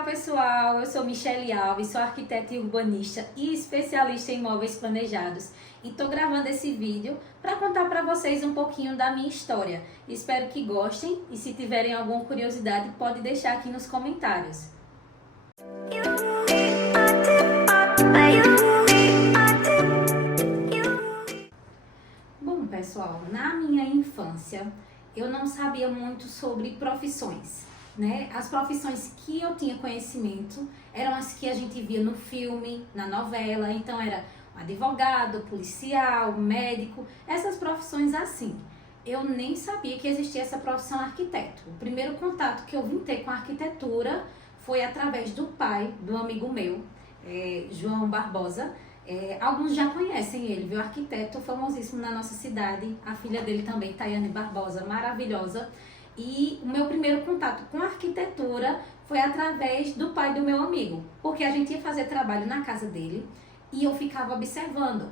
Olá pessoal, eu sou Michele Alves, sou arquiteta e urbanista e especialista em imóveis planejados e estou gravando esse vídeo para contar para vocês um pouquinho da minha história. Espero que gostem e se tiverem alguma curiosidade pode deixar aqui nos comentários. Bom pessoal, na minha infância eu não sabia muito sobre profissões. As profissões que eu tinha conhecimento eram as que a gente via no filme, na novela, então era advogado, policial, médico, essas profissões assim. Eu nem sabia que existia essa profissão arquiteto. O primeiro contato que eu vim ter com a arquitetura foi através do pai do amigo meu, João Barbosa. Alguns já conhecem ele, viu? Arquiteto famosíssimo na nossa cidade, a filha dele também, Tayane Barbosa, maravilhosa. E o meu primeiro contato com a arquitetura foi através do pai do meu amigo, porque a gente ia fazer trabalho na casa dele e eu ficava observando.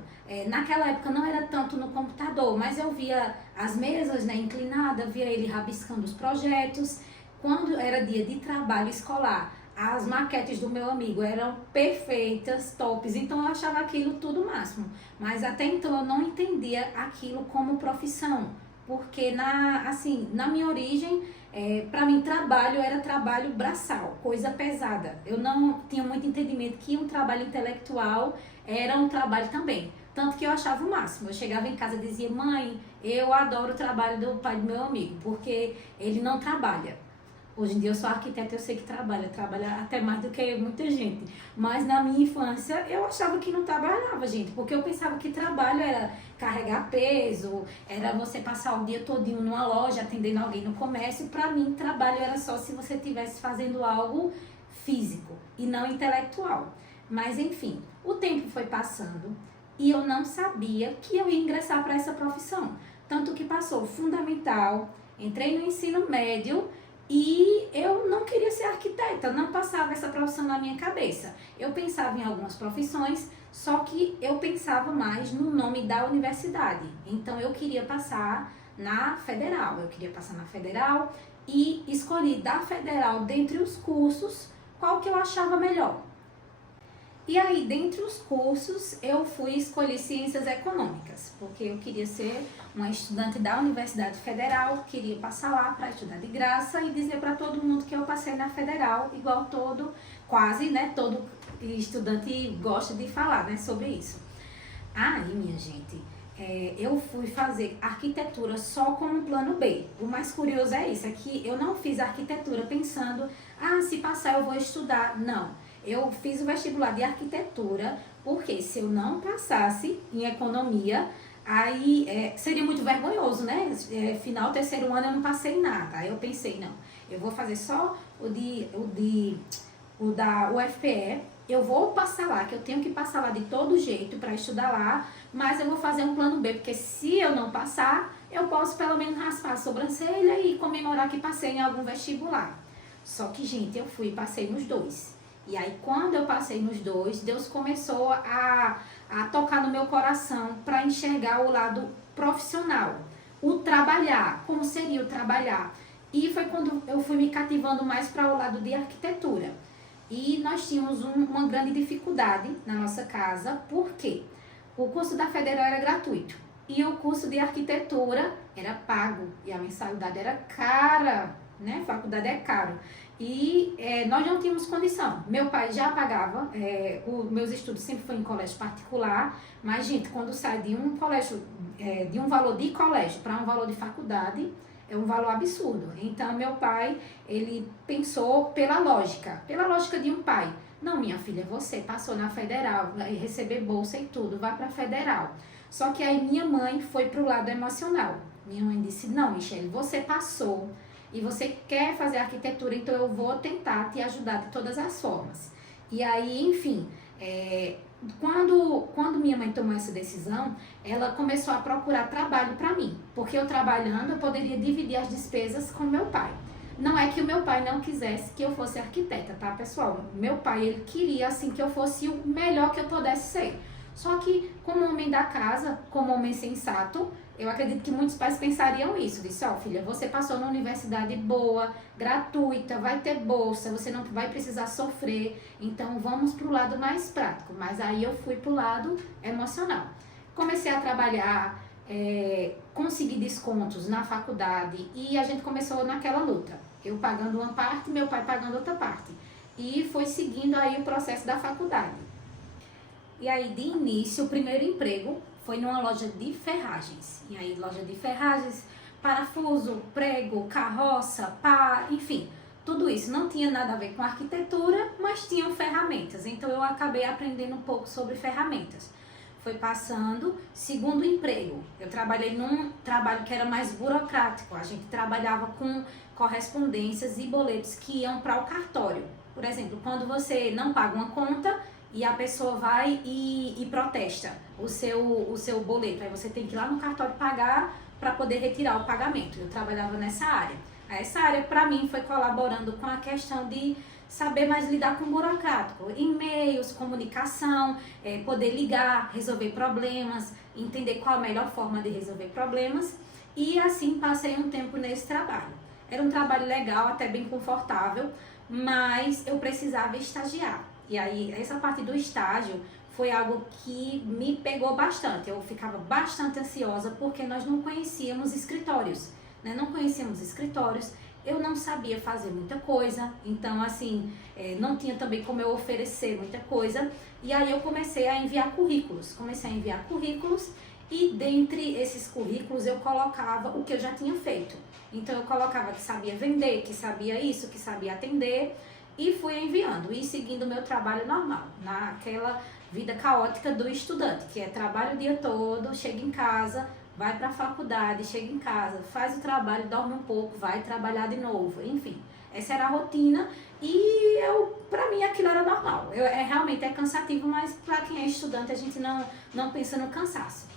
Naquela época não era tanto no computador, mas eu via as mesas inclinadas, via ele rabiscando os projetos. Quando era dia de trabalho escolar, as maquetes do meu amigo eram perfeitas, tops, então eu achava aquilo tudo máximo. Mas até então eu não entendia aquilo como profissão. Porque na minha origem, para mim trabalho era trabalho braçal, coisa pesada. Eu não tinha muito entendimento que um trabalho intelectual era um trabalho também. Tanto que eu achava o máximo. Eu chegava em casa e dizia, mãe, eu adoro o trabalho do pai do meu amigo, porque ele não trabalha. Hoje em dia eu sou arquiteta, eu sei que trabalha até mais do que muita gente. Mas na minha infância eu achava que não trabalhava, gente, porque eu pensava que trabalho era carregar peso, era você passar o dia todinho numa loja atendendo alguém no comércio. Para mim, trabalho era só se você estivesse fazendo algo físico e não intelectual. Mas enfim, o tempo foi passando e eu não sabia que eu ia ingressar para essa profissão. Tanto que passou o fundamental, entrei no ensino médio. E eu não queria ser arquiteta, não passava essa profissão na minha cabeça. Eu pensava em algumas profissões, só que eu pensava mais no nome da universidade. Então eu queria passar na Federal, e escolhi da Federal, dentre os cursos, qual que eu achava melhor. E aí, dentre os cursos, eu fui escolher Ciências Econômicas, porque eu queria ser uma estudante da Universidade Federal, queria passar lá para estudar de graça e dizer para todo mundo que eu passei na Federal, igual todo estudante gosta de falar, sobre isso. Aí, minha gente, eu fui fazer arquitetura só como plano B. O mais curioso é isso, é que eu não fiz arquitetura pensando, se passar eu vou estudar. Não. Eu fiz o vestibular de arquitetura, porque se eu não passasse em economia, aí seria muito vergonhoso, Final terceiro ano eu não passei nada. Aí eu pensei, não, eu vou fazer só o da UFPE, eu vou passar lá, que eu tenho que passar lá de todo jeito para estudar lá, mas eu vou fazer um plano B, porque se eu não passar, eu posso pelo menos raspar a sobrancelha e comemorar que passei em algum vestibular. Só que, gente, eu fui e passei nos dois. E aí, quando eu passei nos dois, Deus começou a tocar no meu coração para enxergar o lado profissional, o trabalhar, como seria o trabalhar. E foi quando eu fui me cativando mais para o lado de arquitetura. E nós tínhamos uma grande dificuldade na nossa casa, porque o curso da Federal era gratuito e o curso de arquitetura era pago e a mensalidade era cara. Faculdade é caro. E nós não tínhamos condição. Meu pai já pagava, meus estudos sempre foram em colégio particular, mas, gente, quando sai de um colégio, de um valor de colégio para um valor de faculdade, é um valor absurdo. Então, meu pai, ele pensou pela lógica de um pai. Não, minha filha, você passou na Federal, vai receber bolsa e tudo, vai para a Federal. Só que aí minha mãe foi para o lado emocional. Minha mãe disse, não, Michele, você passou e você quer fazer arquitetura, então eu vou tentar te ajudar de todas as formas. E aí, enfim, quando minha mãe tomou essa decisão, ela começou a procurar trabalho para mim, porque eu trabalhando, eu poderia dividir as despesas com meu pai. Não é que o meu pai não quisesse que eu fosse arquiteta, tá, pessoal? Meu pai, ele queria, assim, que eu fosse o melhor que eu pudesse ser. Só que, como homem da casa, como homem sensato, Eu acredito que muitos pais pensariam isso, disse, ó, filha, você passou numa universidade boa, gratuita, vai ter bolsa, você não vai precisar sofrer, então vamos pro lado mais prático. Mas aí eu fui pro lado emocional. Comecei a trabalhar, consegui descontos na faculdade e a gente começou naquela luta. Eu pagando uma parte, meu pai pagando outra parte. E foi seguindo aí o processo da faculdade. E aí, de início, o primeiro emprego foi numa loja de ferragens. E aí, loja de ferragens, parafuso, prego, carroça, pá, enfim, tudo isso. Não tinha nada a ver com arquitetura, mas tinham ferramentas. Então, eu acabei aprendendo um pouco sobre ferramentas. Foi passando, segundo emprego. Eu trabalhei num trabalho que era mais burocrático. A gente trabalhava com correspondências e boletos que iam para o cartório. Por exemplo, quando você não paga uma conta e a pessoa vai e protesta o seu boleto, aí você tem que ir lá no cartório pagar para poder retirar o pagamento. Eu trabalhava nessa área. Essa área, para mim, foi colaborando com a questão de saber mais lidar com o burocrático, e-mails, comunicação, poder ligar, resolver problemas, entender qual a melhor forma de resolver problemas, e assim passei um tempo nesse trabalho. Era um trabalho legal, até bem confortável, mas eu precisava estagiar. E aí, essa parte do estágio foi algo que me pegou bastante. Eu ficava bastante ansiosa porque nós não conhecíamos escritórios, né? Não conhecíamos escritórios, eu não sabia fazer muita coisa, então assim, não tinha também como eu oferecer muita coisa. E aí eu comecei a enviar currículos, e dentre esses currículos eu colocava o que eu já tinha feito. Então eu colocava que sabia vender, que sabia isso, que sabia atender, e fui enviando e seguindo o meu trabalho normal, naquela vida caótica do estudante, que é trabalho o dia todo, chega em casa, vai para a faculdade, chega em casa, faz o trabalho, dorme um pouco, vai trabalhar de novo, enfim. Essa era a rotina e para mim aquilo era normal. Realmente é cansativo, mas para quem é estudante a gente não pensa no cansaço.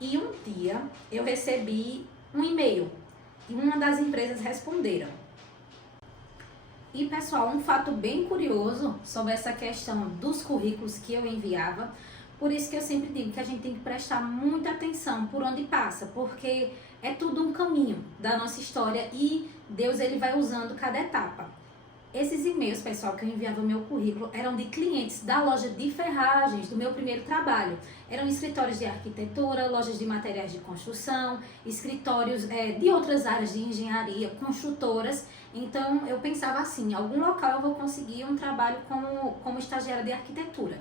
E um dia eu recebi um e-mail e uma das empresas responderam. E pessoal, um fato bem curioso sobre essa questão dos currículos que eu enviava, por isso que eu sempre digo que a gente tem que prestar muita atenção por onde passa, porque é tudo um caminho da nossa história e Deus ele vai usando cada etapa. Esses e-mails, pessoal, que eu enviava o meu currículo, eram de clientes da loja de ferragens, do meu primeiro trabalho. Eram escritórios de arquitetura, lojas de materiais de construção, escritórios de outras áreas de engenharia, construtoras. Então, eu pensava assim, em algum local eu vou conseguir um trabalho como estagiária de arquitetura.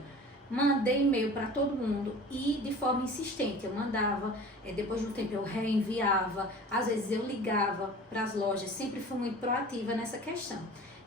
Mandei e-mail para todo mundo e de forma insistente eu mandava, depois de um tempo eu reenviava, às vezes eu ligava para as lojas, sempre fui muito proativa nessa questão.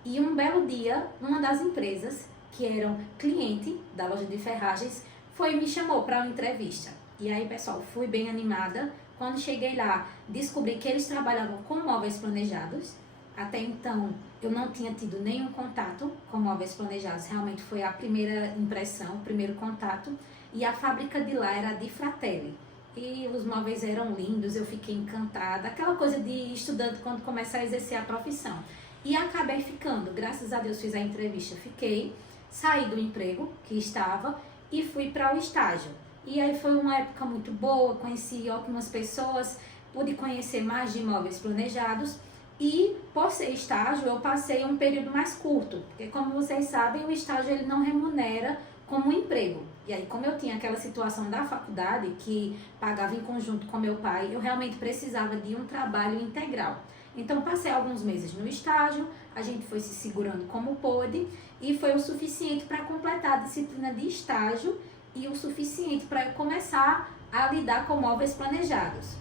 E um belo dia, uma das empresas, que eram cliente da loja de ferragens, me chamou para uma entrevista. E aí, pessoal, fui bem animada. Quando cheguei lá, descobri que eles trabalhavam com móveis planejados. Até então, eu não tinha tido nenhum contato com móveis planejados. Realmente foi a primeira impressão, o primeiro contato. E a fábrica de lá era de Fratelli. E os móveis eram lindos, eu fiquei encantada. Aquela coisa de estudante quando começa a exercer a profissão. E acabei ficando, graças a Deus fiz a entrevista, fiquei, saí do emprego que estava e fui para o estágio. E aí foi uma época muito boa, conheci ótimas pessoas, pude conhecer mais de imóveis planejados e por ser estágio eu passei um período mais curto, porque como vocês sabem o estágio ele não remunera como um emprego. E aí como eu tinha aquela situação da faculdade que pagava em conjunto com meu pai, eu realmente precisava de um trabalho integral. Então, passei alguns meses no estágio, a gente foi se segurando como pôde e foi o suficiente para completar a disciplina de estágio e o suficiente para eu começar a lidar com móveis planejados.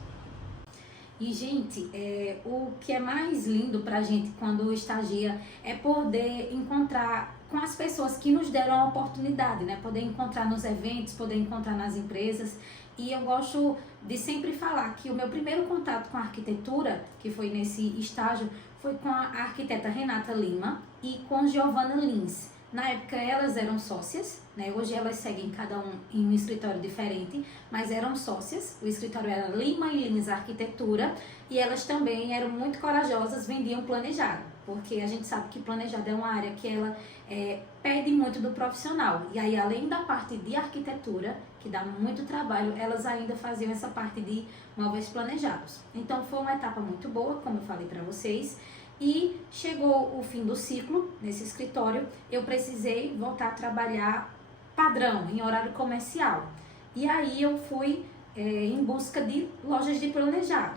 E, gente, o que é mais lindo para a gente quando estagia é poder encontrar com as pessoas que nos deram a oportunidade, né? Poder encontrar nos eventos, poder encontrar nas empresas. E eu gosto de sempre falar que o meu primeiro contato com a arquitetura, que foi nesse estágio, foi com a arquiteta Renata Lima e com Giovana Lins. Na época elas eram sócias, né? Hoje elas seguem cada um em um escritório diferente, mas eram sócias. O escritório era Lima e Lins Arquitetura e elas também eram muito corajosas, vendiam planejado. porque a gente sabe que planejado é uma área que ela pede muito do profissional. E aí, além da parte de arquitetura, que dá muito trabalho, elas ainda faziam essa parte de móveis planejados. Então, foi uma etapa muito boa, como eu falei para vocês. E chegou o fim do ciclo nesse escritório, eu precisei voltar a trabalhar padrão, em horário comercial. E aí eu fui em busca de lojas de planejado.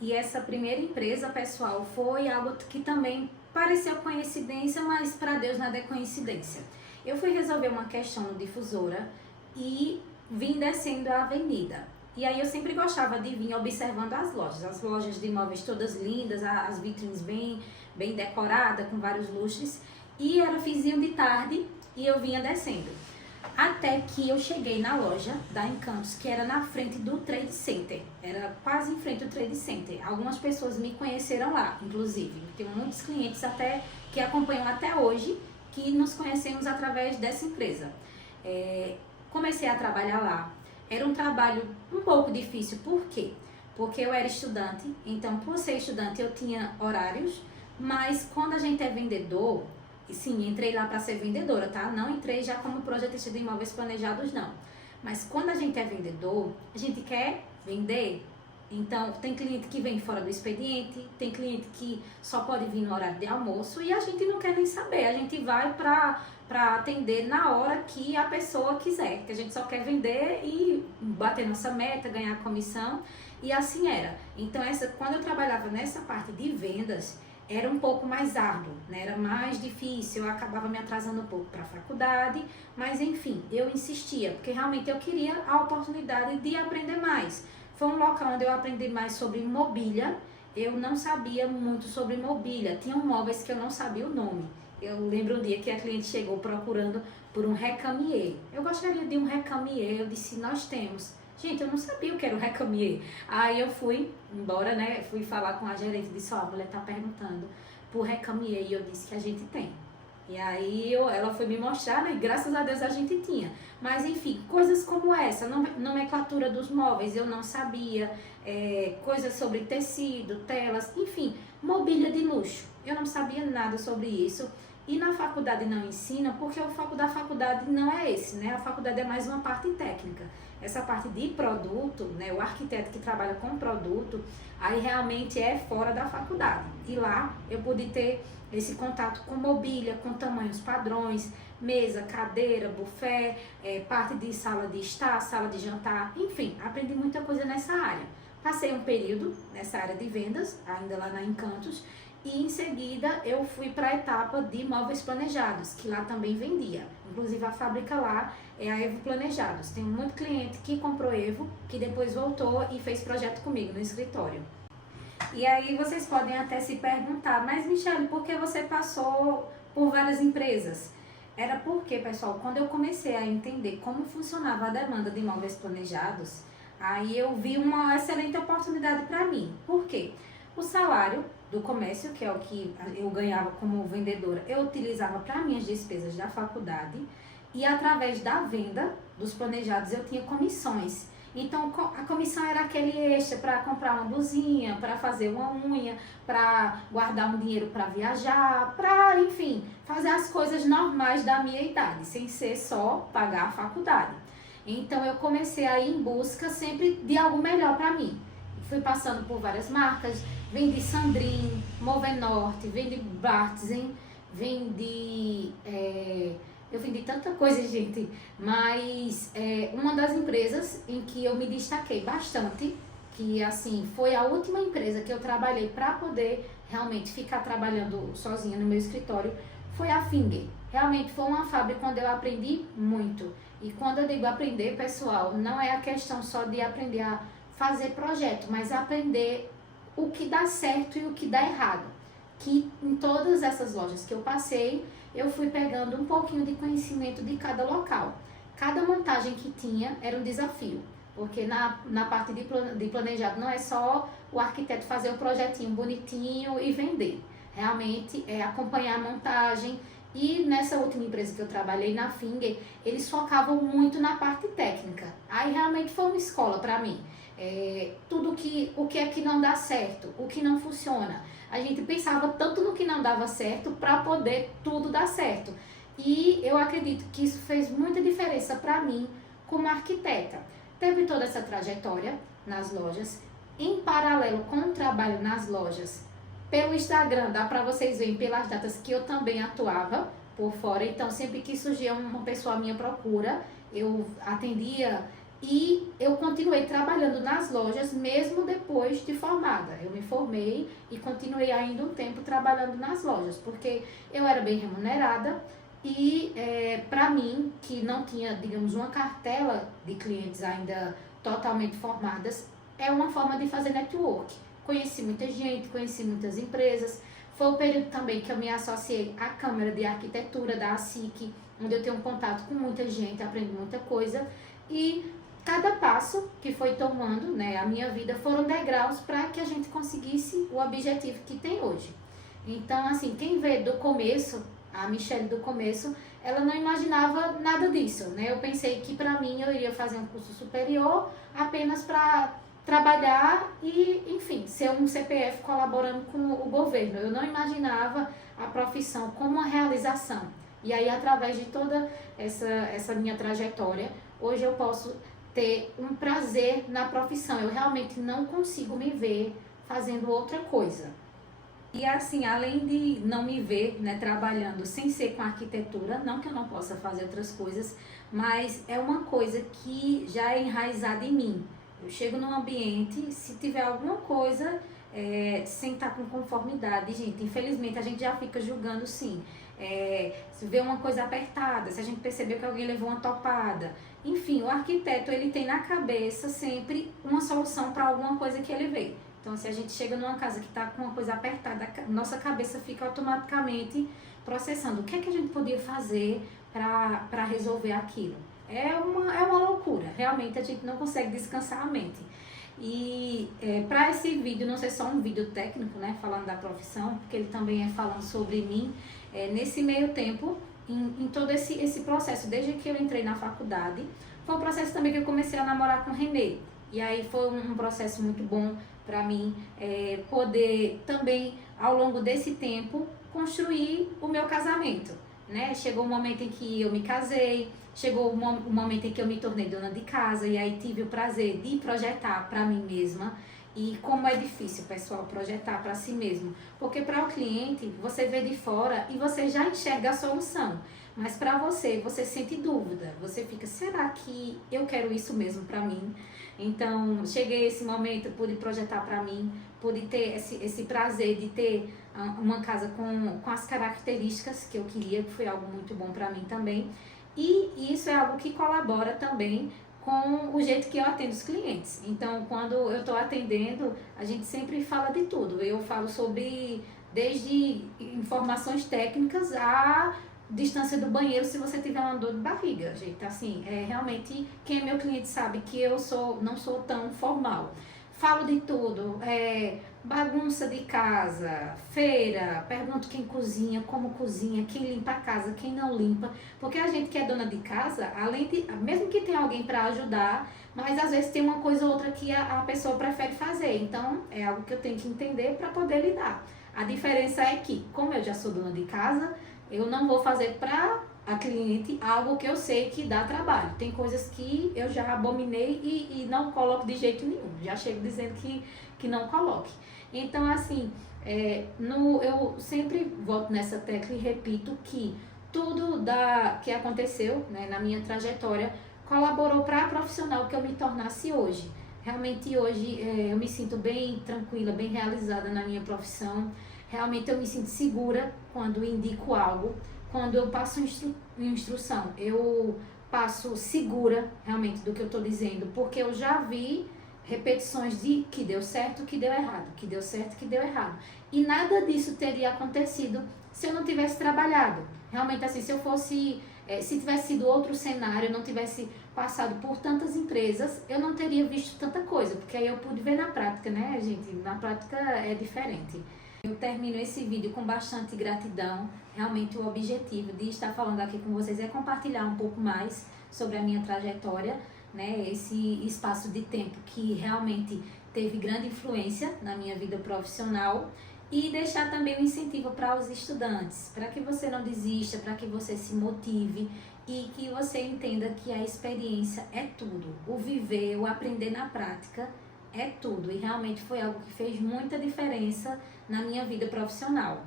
E essa primeira empresa, pessoal, foi algo que também pareceu coincidência, mas para Deus nada é coincidência. Eu fui resolver uma questão no Difusora e vim descendo a avenida. E aí eu sempre gostava de vir observando as lojas de imóveis todas lindas, as vitrines bem decoradas, com vários lustres. E era finzinho de tarde e eu vinha descendo. Até que eu cheguei na loja da Encantos, que era na frente do Trade Center. Era quase em frente ao Trade Center. Algumas pessoas me conheceram lá, inclusive. Tenho muitos clientes até que acompanham até hoje, que nos conhecemos através dessa empresa. Comecei a trabalhar lá. Era um trabalho um pouco difícil, por quê? Porque eu era estudante, então por ser estudante eu tinha horários, mas quando a gente é vendedor, e sim, entrei lá para ser vendedora, tá? Não entrei já como projetista de imóveis planejados, não. Mas quando a gente é vendedor, a gente quer vender. Então, tem cliente que vem fora do expediente, tem cliente que só pode vir no horário de almoço e a gente não quer nem saber. A gente vai para atender na hora que a pessoa quiser, que a gente só quer vender e bater nossa meta, ganhar comissão. E assim era. Então, quando eu trabalhava nessa parte de vendas, era um pouco mais árduo, né? Era mais difícil, eu acabava me atrasando um pouco para a faculdade, mas enfim, eu insistia, porque realmente eu queria a oportunidade de aprender mais. Foi um local onde eu aprendi mais sobre mobília, eu não sabia muito sobre mobília, tinham móveis que eu não sabia o nome. Eu lembro um dia que a cliente chegou procurando por um recamier. Eu gostaria de um recamier, eu disse, nós temos. Gente, eu não sabia o que era o recamier. Aí eu fui embora, né? Fui falar com a gerente e disse, ó, a mulher tá perguntando por recamier. E eu disse que a gente tem. E aí ela foi me mostrar, né? E graças a Deus a gente tinha. Mas enfim, coisas como essa, nomenclatura dos móveis, eu não sabia. Coisas sobre tecido, telas, enfim, mobília de luxo. Eu não sabia nada sobre isso. E na faculdade não ensina, porque o foco da faculdade não é esse, né? A faculdade é mais uma parte técnica. Essa parte de produto, né? O arquiteto que trabalha com produto, aí realmente é fora da faculdade. E lá eu pude ter esse contato com mobília, com tamanhos padrões, mesa, cadeira, buffet, parte de sala de estar, sala de jantar, enfim, aprendi muita coisa nessa área. Passei um período nessa área de vendas, ainda lá na Encantos, e em seguida eu fui para a etapa de móveis planejados, que lá também vendia. Inclusive a fábrica lá é a Evo Planejados. Tem muito cliente que comprou Evo, que depois voltou e fez projeto comigo no escritório. E aí vocês podem até se perguntar, mas Michele, por que você passou por várias empresas? Era porque, pessoal, quando eu comecei a entender como funcionava a demanda de imóveis planejados, aí eu vi uma excelente oportunidade para mim. Por quê? O salário do comércio, que é o que eu ganhava como vendedora, eu utilizava para minhas despesas da faculdade e através da venda dos planejados eu tinha comissões. Então a comissão era aquele extra para comprar uma blusinha, para fazer uma unha, para guardar um dinheiro para viajar, para, enfim, fazer as coisas normais da minha idade, sem ser só pagar a faculdade. Então eu comecei a ir em busca sempre de algo melhor para mim. Fui passando por várias marcas, vendi Sandrin, Movenorte, vendi Bartzen, eu vendi tanta coisa, gente, mas uma das empresas em que eu me destaquei bastante, que assim, foi a última empresa que eu trabalhei para poder realmente ficar trabalhando sozinha no meu escritório, foi a Finger. Realmente foi uma fábrica onde eu aprendi muito. E quando eu digo aprender, pessoal, não é a questão só de aprender a fazer projeto, mas aprender o que dá certo e o que dá errado. Que em todas essas lojas que eu passei, eu fui pegando um pouquinho de conhecimento de cada local. Cada montagem que tinha era um desafio, porque na parte de planejado não é só o arquiteto fazer o projetinho bonitinho e vender. Realmente é acompanhar a montagem, E nessa última empresa que eu trabalhei, na Finger, eles focavam muito na parte técnica. Aí realmente foi uma escola para mim. O que é que não dá certo, o que não funciona. A gente pensava tanto no que não dava certo para poder tudo dar certo. E eu acredito que isso fez muita diferença para mim como arquiteta. Teve toda essa trajetória nas lojas, em paralelo com o trabalho nas lojas. Pelo Instagram, dá para vocês verem pelas datas que eu também atuava por fora. Então, sempre que surgia uma pessoa à minha procura, eu atendia e eu continuei trabalhando nas lojas mesmo depois de formada. Eu me formei e continuei ainda um tempo trabalhando nas lojas, porque eu era bem remunerada e para mim, que não tinha, digamos, uma cartela de clientes ainda totalmente formadas, é uma forma de fazer network. Conheci muita gente, conheci muitas empresas. Foi o período também que eu me associei à Câmara de Arquitetura da ASIC, onde eu tenho um contato com muita gente, aprendi muita coisa. E cada passo que foi tomando, né, a minha vida foram degraus para que a gente conseguisse o objetivo que tem hoje. Então, assim, quem vê do começo, a Michelle do começo, ela não imaginava nada disso, né? Eu pensei que para mim eu iria fazer um curso superior apenas para trabalhar e, enfim, ser um CPF colaborando com o governo. Eu não imaginava a profissão como uma realização. E aí, através de toda essa minha trajetória, hoje eu posso ter um prazer na profissão. Eu realmente não consigo me ver fazendo outra coisa. E assim, além de não me ver, né, trabalhando sem ser com arquitetura, não que eu não possa fazer outras coisas, mas é uma coisa que já é enraizada em mim. Eu chego num ambiente, se tiver alguma coisa sem estar com conformidade, gente, infelizmente a gente já fica julgando sim. Se vê uma coisa apertada, se a gente percebeu que alguém levou uma topada. Enfim, o arquiteto ele tem na cabeça sempre uma solução para alguma coisa que ele vê. Então, se a gente chega numa casa que está com uma coisa apertada, nossa cabeça fica automaticamente processando. O que é que a gente podia fazer para resolver aquilo? É uma loucura. Realmente, a gente não consegue descansar a mente. E para esse vídeo, não ser só um vídeo técnico, né, falando da profissão, porque ele também é falando sobre mim, nesse meio tempo, em todo esse processo, desde que eu entrei na faculdade, foi um processo também que eu comecei a namorar com o Renê. E aí foi um processo muito bom para mim poder também, ao longo desse tempo, construir o meu casamento, né? Chegou o momento em que eu me casei, chegou o momento em que eu me tornei dona de casa e aí tive o prazer de projetar para mim mesma. E como é difícil, pessoal, projetar para si mesmo, porque para o cliente você vê de fora e você já enxerga a solução, mas para você sente dúvida, você fica, será que eu quero isso mesmo para mim? Então, cheguei a esse momento, pude projetar para mim, pude ter esse prazer de ter uma casa com as características que eu queria, que foi algo muito bom para mim também. E isso é algo que colabora também com o jeito que eu atendo os clientes. Então, quando eu estou atendendo, a gente sempre fala de tudo. Eu falo sobre desde informações técnicas a distância do banheiro se você tiver uma dor de barriga, gente. Assim, realmente, quem é meu cliente sabe que eu não sou tão formal. Falo de tudo, bagunça de casa, feira, pergunto quem cozinha, como cozinha, quem limpa a casa, quem não limpa. Porque a gente que é dona de casa, além de, mesmo que tenha alguém para ajudar, mas às vezes tem uma coisa ou outra que a pessoa prefere fazer. Então, é algo que eu tenho que entender para poder lidar. A diferença é que, como eu já sou dona de casa, eu não vou fazer para a cliente algo que eu sei que dá trabalho. Tem coisas que eu já abominei e não coloco de jeito nenhum. Já chego dizendo que não coloque. Então, assim, eu sempre volto nessa tecla e repito que tudo que aconteceu, né, na minha trajetória colaborou para a profissional que eu me tornasse hoje. Realmente hoje eu me sinto bem tranquila, bem realizada na minha profissão. Realmente eu me sinto segura quando indico algo, quando eu passo instrução. Eu passo segura realmente do que eu estou dizendo, porque eu já vi repetições de que deu certo, que deu errado, que deu certo, que deu errado. E nada disso teria acontecido se eu não tivesse trabalhado. Realmente assim, se tivesse sido outro cenário, eu não tivesse passado por tantas empresas, eu não teria visto tanta coisa, porque aí eu pude ver na prática, né, gente? Na prática é diferente. Eu termino esse vídeo com bastante gratidão. Realmente o objetivo de estar falando aqui com vocês é compartilhar um pouco mais sobre a minha trajetória, né? Esse espaço de tempo que realmente teve grande influência na minha vida profissional e deixar também um incentivo para os estudantes, para que você não desista, para que você se motive e que você entenda que a experiência é tudo. O viver, o aprender na prática é tudo e realmente foi algo que fez muita diferença na minha vida profissional.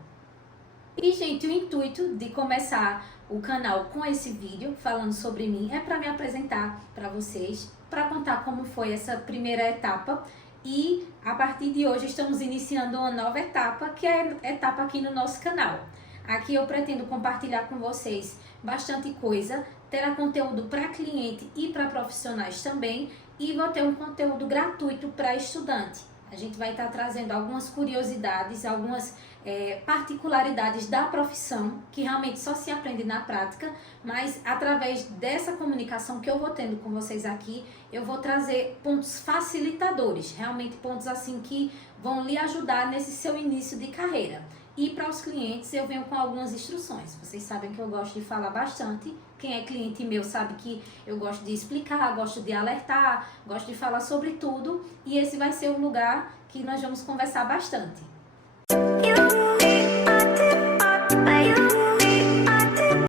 E, gente, o intuito de começar o canal com esse vídeo falando sobre mim é para me apresentar para vocês, para contar como foi essa primeira etapa e a partir de hoje estamos iniciando uma nova etapa, que é a etapa aqui no nosso canal. Aqui eu pretendo compartilhar com vocês bastante coisa, terá conteúdo para cliente e para profissionais também e vou ter um conteúdo gratuito para estudante. A gente vai estar trazendo algumas curiosidades, algumas particularidades da profissão que realmente só se aprende na prática, mas através dessa comunicação que eu vou tendo com vocês aqui, eu vou trazer pontos facilitadores, realmente pontos assim que vão lhe ajudar nesse seu início de carreira. E para os clientes eu venho com algumas instruções. Vocês sabem que eu gosto de falar bastante. Quem é cliente meu sabe que eu gosto de explicar, gosto de alertar, gosto de falar sobre tudo. E esse vai ser o lugar que nós vamos conversar bastante.